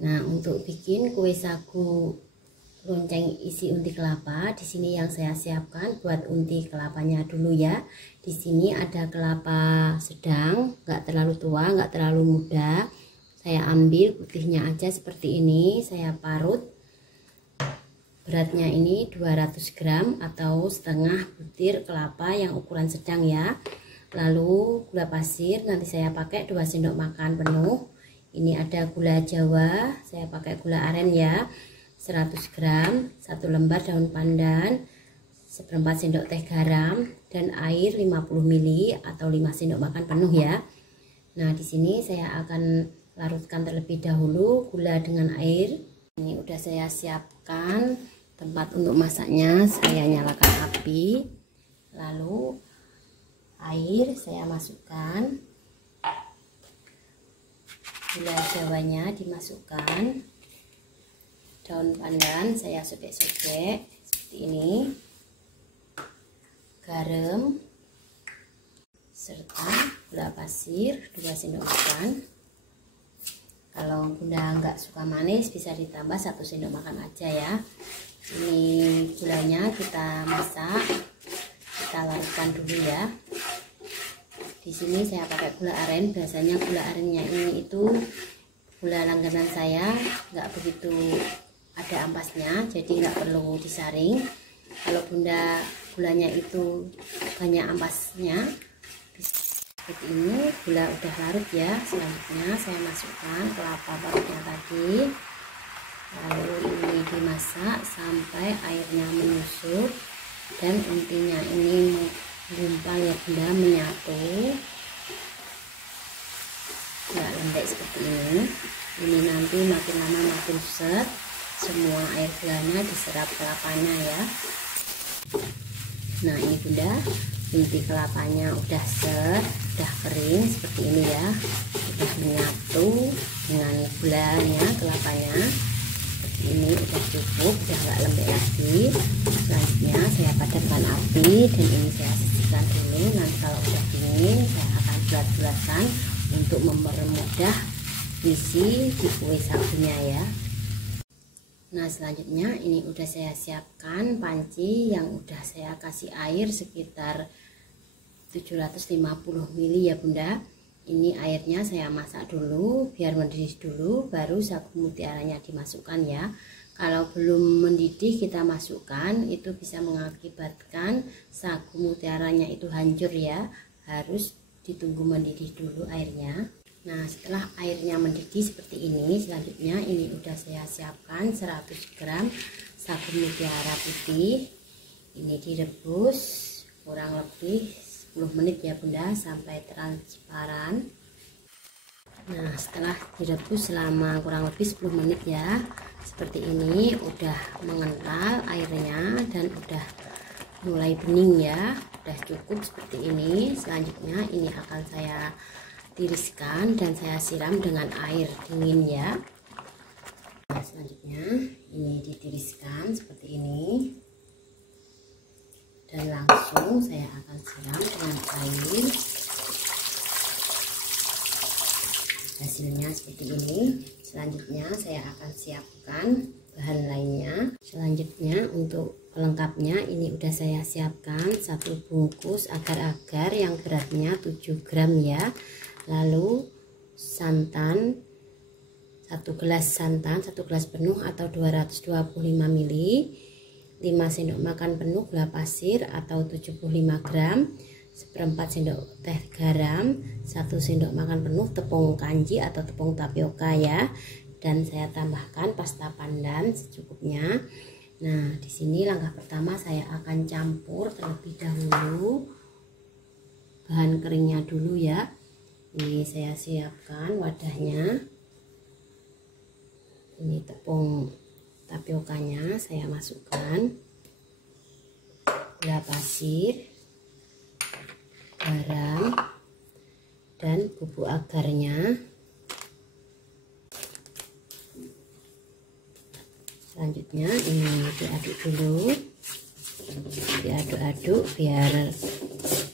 Nah, untuk bikin kue sagu lonceng isi unti kelapa, di sini yang saya siapkan buat unti kelapanya dulu ya. Di sini ada kelapa sedang, nggak terlalu tua, nggak terlalu muda. Saya ambil putihnya aja seperti ini, saya parut. Beratnya ini 200 gram atau setengah butir kelapa yang ukuran sedang ya. Lalu gula pasir nanti saya pakai 2 sendok makan penuh. Ini ada gula jawa, saya pakai gula aren ya, 100 gram, 1 lembar daun pandan, seperempat sendok teh garam, dan air 50 ml atau 5 sendok makan penuh ya. Nah, di sini saya akan larutkan terlebih dahulu gula dengan air. Ini udah saya siapkan tempat untuk masaknya, saya nyalakan api. Lalu air saya masukkan, gula jawanya dimasukkan, daun pandan saya sobek-sobek seperti ini, garam serta gula pasir 2 sendok makan. Kalau bunda nggak suka manis bisa ditambah 1 sendok makan aja ya. Ini gulanya kita masak, kita larutkan dulu ya. Di sini saya pakai gula aren, biasanya gula arennya ini itu gula langganan saya, nggak begitu ada ampasnya, jadi nggak perlu disaring. Kalau bunda gulanya itu banyak ampasnya, seperti ini gula udah larut ya. Selanjutnya saya masukkan kelapa parutnya tadi, lalu ini dimasak sampai airnya menyusut dan untinya ini menggumpal ya bunda, menyatu, nggak lembek seperti ini. Ini nanti makin lama makin set, semua air gulanya diserap kelapanya ya. Nah, ini bunda, inti kelapanya udah set, udah kering seperti ini ya, udah menyatu dengan gulanya kelapanya. Seperti ini udah cukup, udah nggak lembek lagi. Selanjutnya saya padamkan api dan ini saya sisihkan dulu. Nanti kalau udah dingin saya akan bulat-bulatkan untuk mempermudah isi di kue sagunya ya. Nah, selanjutnya ini udah saya siapkan panci yang udah saya kasih air sekitar 750 ml ya bunda. Ini airnya saya masak dulu biar mendidih dulu, baru sagu mutiaranya dimasukkan ya. Kalau belum mendidih kita masukkan, itu bisa mengakibatkan sagu mutiaranya itu hancur ya. Harus ditunggu mendidih dulu airnya. Nah, setelah airnya mendidih seperti ini, selanjutnya ini udah saya siapkan 100 gram sagu mutiara putih. Ini direbus kurang lebih 10 menit ya bunda, sampai transparan. Nah, setelah direbus selama kurang lebih 10 menit ya, seperti ini udah mengental airnya dan udah mulai bening ya, udah cukup seperti ini. Selanjutnya ini akan saya tiriskan dan saya siram dengan air dingin ya. Nah, selanjutnya ini ditiriskan seperti ini dan langsung saya akan siram dengan air. Hasilnya seperti ini. Selanjutnya saya akan siapkan bahan lainnya. Selanjutnya untuk pelengkapnya ini udah saya siapkan 1 bungkus agar-agar yang beratnya 7 gram ya. Lalu santan 1 gelas santan, 1 gelas penuh atau 225 ml, 5 sendok makan penuh gula pasir atau 75 gram, seperempat sendok teh garam, 1 sendok makan penuh tepung kanji atau tepung tapioka ya, dan saya tambahkan pasta pandan secukupnya. Nah, di sini langkah pertama saya akan campur terlebih dahulu bahan keringnya dulu ya. Ini saya siapkan wadahnya. Ini tepung tapiokanya saya masukkan, gula pasir, garam, dan bubuk agarnya. Selanjutnya ini diaduk dulu, diaduk-aduk biar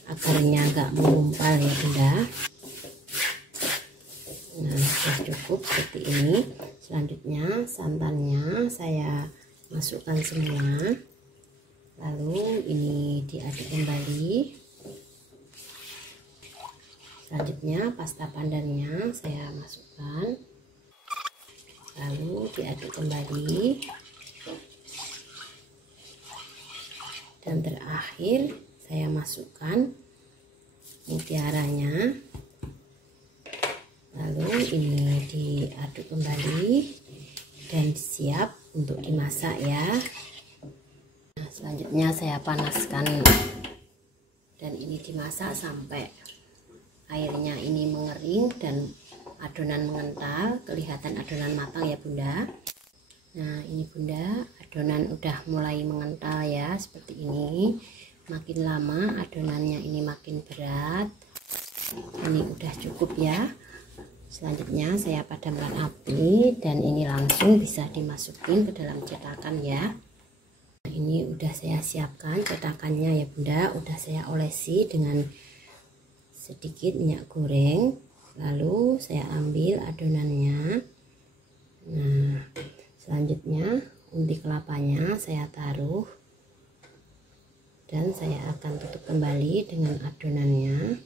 agarnya nggak mengumpal ya bunda. Nah, sudah cukup seperti ini. Selanjutnya santannya saya masukkan semua, lalu ini diaduk kembali. Selanjutnya pasta pandannya saya masukkan, lalu diaduk kembali. Dan terakhir saya masukkan mutiaranya, lalu ini diaduk kembali dan siap untuk dimasak ya. Nah, selanjutnya saya panaskan dan ini dimasak sampai airnya ini mengering dan adonan mengental, kelihatan adonan matang ya Bunda. Nah ini Bunda, adonan udah mulai mengental ya, seperti ini. Makin lama adonannya ini makin berat. Ini udah cukup ya. Selanjutnya saya padamkan api dan ini langsung bisa dimasukin ke dalam cetakan ya. Nah, ini udah saya siapkan cetakannya ya Bunda, udah saya olesi dengan sedikit minyak goreng. Lalu saya ambil adonannya. Nah selanjutnya unti kelapanya saya taruh dan saya akan tutup kembali dengan adonannya.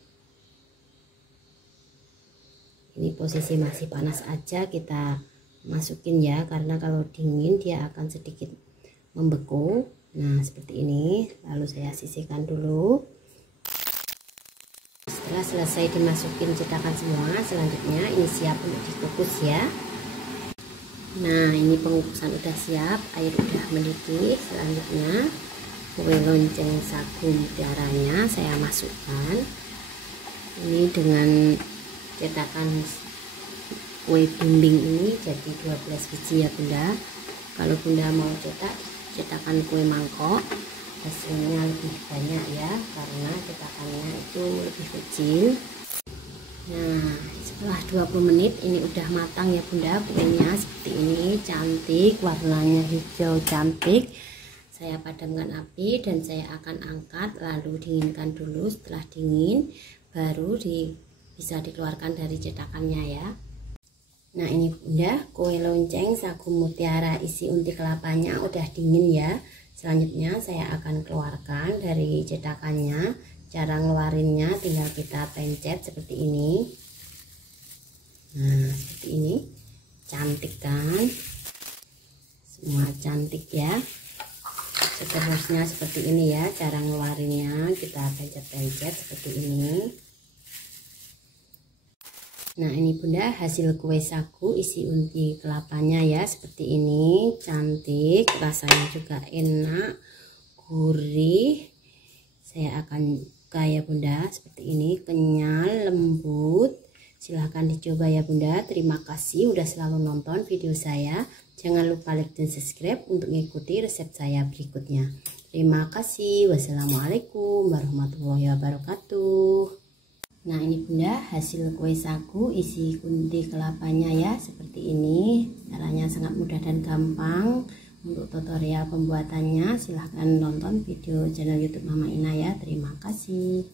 Ini posisi masih panas aja kita masukin ya, karena kalau dingin dia akan sedikit membeku. Nah seperti ini, lalu saya sisihkan dulu. Setelah selesai dimasukin cetakan semua, selanjutnya ini siap untuk dikukus ya. Nah ini pengukusan udah siap, air udah mendidih. Selanjutnya kue lonceng sagu mutiaranya saya masukkan. Ini dengan cetakan kue bimbing ini jadi 12 biji ya Bunda. Kalau Bunda mau cetak cetakan kue mangkok, hasilnya lebih banyak ya, karena cetakannya itu lebih kecil. Nah setelah 20 menit ini udah matang ya Bunda, kuenya seperti ini, cantik, warnanya hijau cantik. Saya padamkan api dan saya akan angkat, lalu dinginkan dulu. Setelah dingin baru bisa dikeluarkan dari cetakannya ya. Nah ini Bunda, kue lonceng sagu mutiara isi unti kelapanya udah dingin ya. Selanjutnya saya akan keluarkan dari cetakannya. Cara ngeluarinnya tinggal kita pencet seperti ini. Nah seperti ini, cantik kan, semua cantik ya. Seterusnya seperti ini ya cara ngeluarinnya, kita pencet-pencet seperti ini. Nah ini Bunda hasil kue sagu isi unti kelapanya ya, seperti ini, cantik, rasanya juga enak, gurih. Saya akan buka ya Bunda, seperti ini, kenyal, lembut. Silahkan dicoba ya Bunda. Terima kasih udah selalu nonton video saya. Jangan lupa like dan subscribe untuk mengikuti resep saya berikutnya. Terima kasih. Wassalamualaikum warahmatullahi wabarakatuh. Nah ini Bunda hasil kue sagu isi unti kelapanya ya, seperti ini. Caranya sangat mudah dan gampang. Untuk tutorial pembuatannya silahkan nonton video channel YouTube Mama Ina ya. Terima kasih.